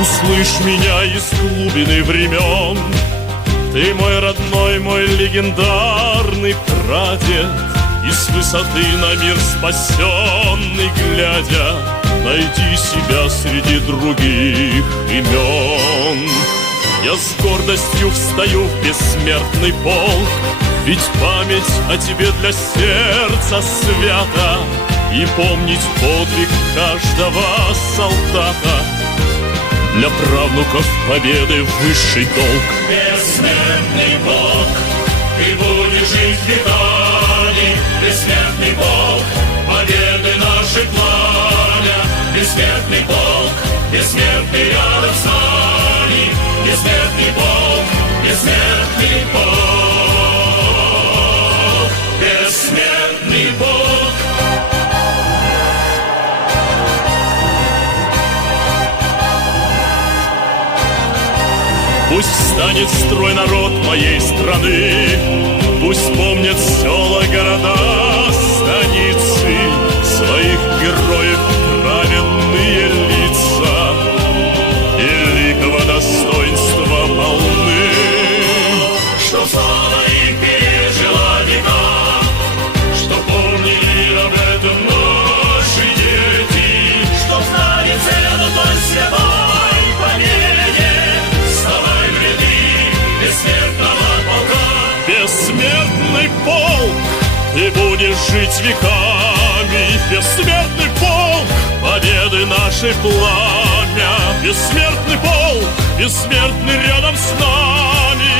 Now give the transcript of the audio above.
Услышь меня из глубины времен. Ты мой родной, мой легендарный прадед, и с высоты на мир спасенный глядя, найди себя среди других имен. Я с гордостью встаю в бессмертный полк, ведь память о тебе для сердца свята, и помнить подвиг каждого солдата для правнуков победы высший долг. Бессмертный Бог, ты будешь жить веками. Бессмертный Бог, победы нашей пламя. Бессмертный Бог, бессмертный рядом с нами. Бессмертный Бог, бессмертный Бог, бессмертный Бог. Пусть встанет в строй народ моей страны, пусть помнят села, города, станицы, своих героев праведные лица великого достоинства полны. Что слава их пережила века, что помнили об этом наши дети, что знали цену той святой победе. Вставай в ряды бессмертного полка. Бессмертный полк, ты будешь жить веками. Бессмертный полк, победы нашей пламя. Бессмертный полк, бессмертный рядом с нами.